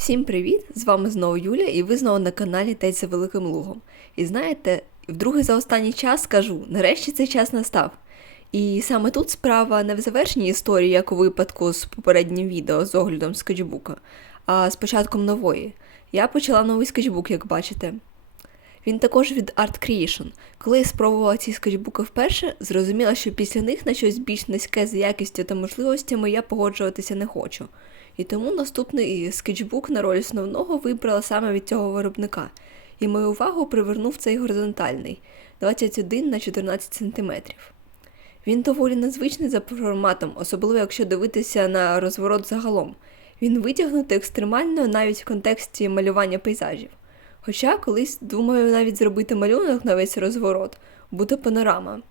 Всім привіт! З вами знову Юля, і ви знову на каналі за Великим Лугом. І знаєте, вдруге за останній час скажу, нарешті цей час настав. І саме тут справа не в завершенні історії, як у випадку з попереднім відео з оглядом скетчбука, а з початком нової. Я почала новий скетчбук, як бачите. Він також від Art Creation. Коли я спробувала ці скетчбуки вперше, зрозуміла, що після них на щось більш низьке за якістю та можливостями я погоджуватися не хочу. І тому наступний скетчбук на роль основного вибрала саме від цього виробника. І мою увагу привернув цей горизонтальний 21 на 14 см. Він доволі незвичний за форматом, особливо якщо дивитися на розворот загалом. Він витягнутий екстремально навіть в контексті малювання пейзажів. Хоча колись думаю навіть зробити малюнок на весь розворот, буде панорама.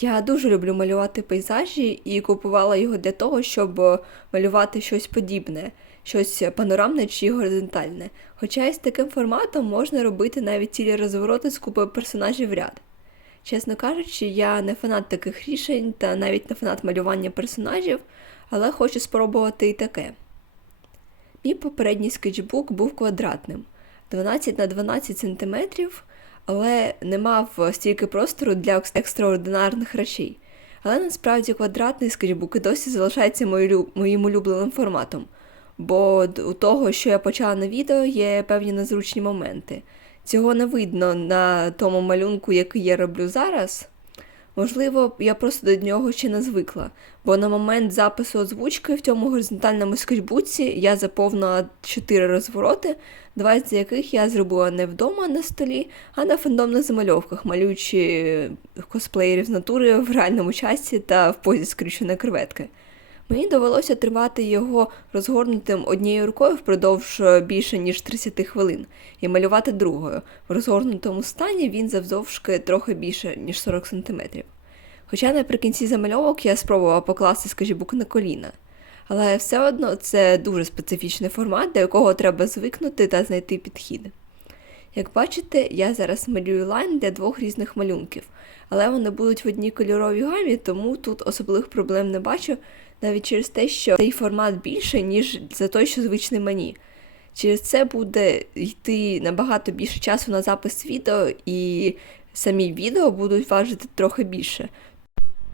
Я дуже люблю малювати пейзажі і купувала його для того, щоб малювати щось подібне, щось панорамне чи горизонтальне. Хоча із таким форматом можна робити навіть цілі розвороти з купою персонажів в ряд. Чесно кажучи, я не фанат таких рішень та навіть не фанат малювання персонажів, але хочу спробувати і таке. Мій попередній скетчбук був квадратним 12 на 12 см, але не мав стільки простору для екстраординарних речей. Але насправді квадратний скетчбук досі залишається моїм улюбленим форматом, бо у того, що я почала на відео, є певні незручні моменти. Цього не видно на тому малюнку, який я роблю зараз. Можливо, я просто до нього ще не звикла, бо на момент запису озвучки в цьому горизонтальному скетчбуці я заповнила 4 розвороти, два з яких я зробила не вдома на столі, а на фандомних замальовках, малюючи косплеєрів з натури в реальному часі та в позі скрюченої креветки. Мені довелося тримати його розгорнутим однією рукою впродовж е, більше ніж 30 хвилин і малювати другою. В розгорнутому стані він завдовжки трохи більше, ніж 40 см. Хоча наприкінці замальовок я спробувала покласти скетчбук на коліна. Але все одно це дуже специфічний формат, до якого треба звикнути та знайти підхід. Як бачите, я зараз малюю лайн для двох різних малюнків, але вони будуть в одній кольоровій гамі, тому тут особливих проблем не бачу, навіть через те, що цей формат більше, ніж за той, що звичний мені. Через це буде йти набагато більше часу на запис відео, і самі відео будуть важити трохи більше.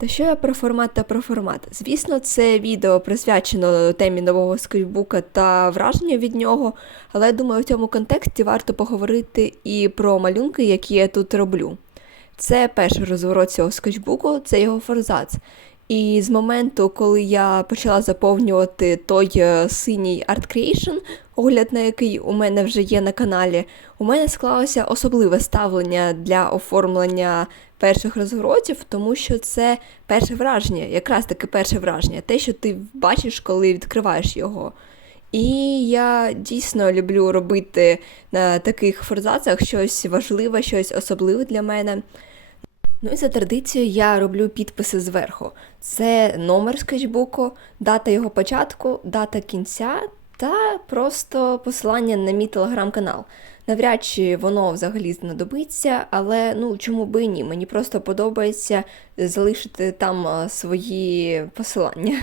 Та що я про формат та про формат? Звісно, це відео присвячено темі нового скетчбука та враження від нього, але я думаю, в цьому контексті варто поговорити і про малюнки, які я тут роблю. Це перший розворот цього скетчбуку, це його форзац. І з моменту, коли я почала заповнювати той е, синій Art Creation, огляд на який у мене вже є на каналі, у мене склалося особливе ставлення для оформлення перших розворотів, тому що це перше враження, якраз таки перше враження, те, що ти бачиш, коли відкриваєш його. І я дійсно люблю робити на таких форзацах щось важливе, щось особливе для мене. Ну і за традицією я роблю підписи зверху. Це номер скетчбуку, дата його початку, дата кінця та просто посилання на мій телеграм-канал. Навряд чи воно взагалі знадобиться, але ну чому би ні? Мені просто подобається залишити там свої посилання.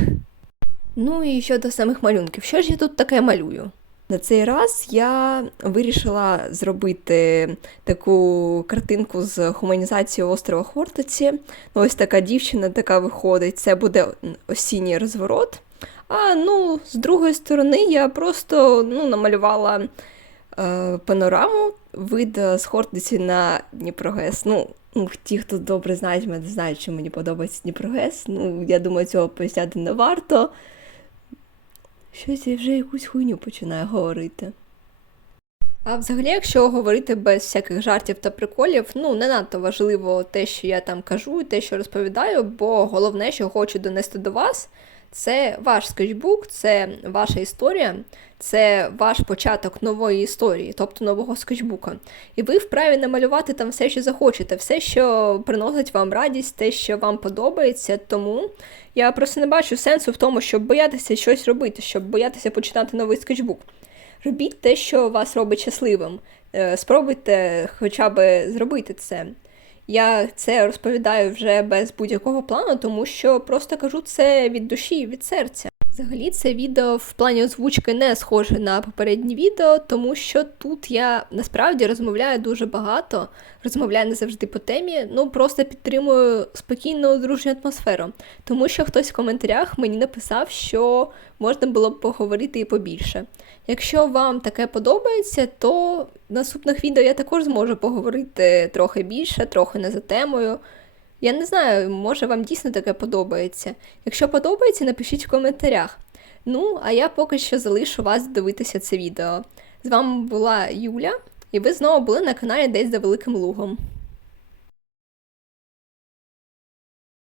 Ну і щодо самих малюнків, що ж я тут таке малюю? На цей раз я вирішила зробити таку картинку з гуманізацією острова Хортиці. Ну, ось така дівчина така виходить. Це буде осінній розворот. А ну, з другої сторони, я просто ну, намалювала е, панораму, вид е, з Хортиці на Дніпрогес. Ну, ну, ті, хто добре знають мене, знають, що мені подобається Дніпрогес. Ну, я думаю, цього поясняти не варто. Щось я вже якусь хуйню починаю говорити. А взагалі, якщо говорити без всяких жартів та приколів, ну не надто важливо те, що я там кажу, те, що розповідаю, бо головне, що хочу донести до вас, це ваш скетчбук, це ваша історія, це ваш початок нової історії, тобто нового скетчбука. І ви вправі намалювати там все, що захочете, все, що приносить вам радість, те, що вам подобається. Тому я просто не бачу сенсу в тому, щоб боятися щось робити, щоб боятися починати новий скетчбук. Робіть те, що вас робить щасливим. Е, Спробуйте хоча б зробити це. Я це розповідаю вже без будь-якого плану, тому що просто кажу це від душі, від серця. Взагалі, це відео в плані озвучки не схоже на попереднє відео, тому що тут я насправді розмовляю дуже багато, розмовляю не завжди по темі, ну просто підтримую спокійну дружню атмосферу. Тому що хтось в коментарях мені написав, що можна було б поговорити і побільше. Якщо вам таке подобається, то в наступних відео я також зможу поговорити трохи більше, трохи не за темою. Я не знаю, може вам дійсно таке подобається. Якщо подобається, напишіть в коментарях. Ну, а я поки що залишу вас дивитися це відео. З вами була Юля, і ви знову були на каналі Десь за Великим Лугом.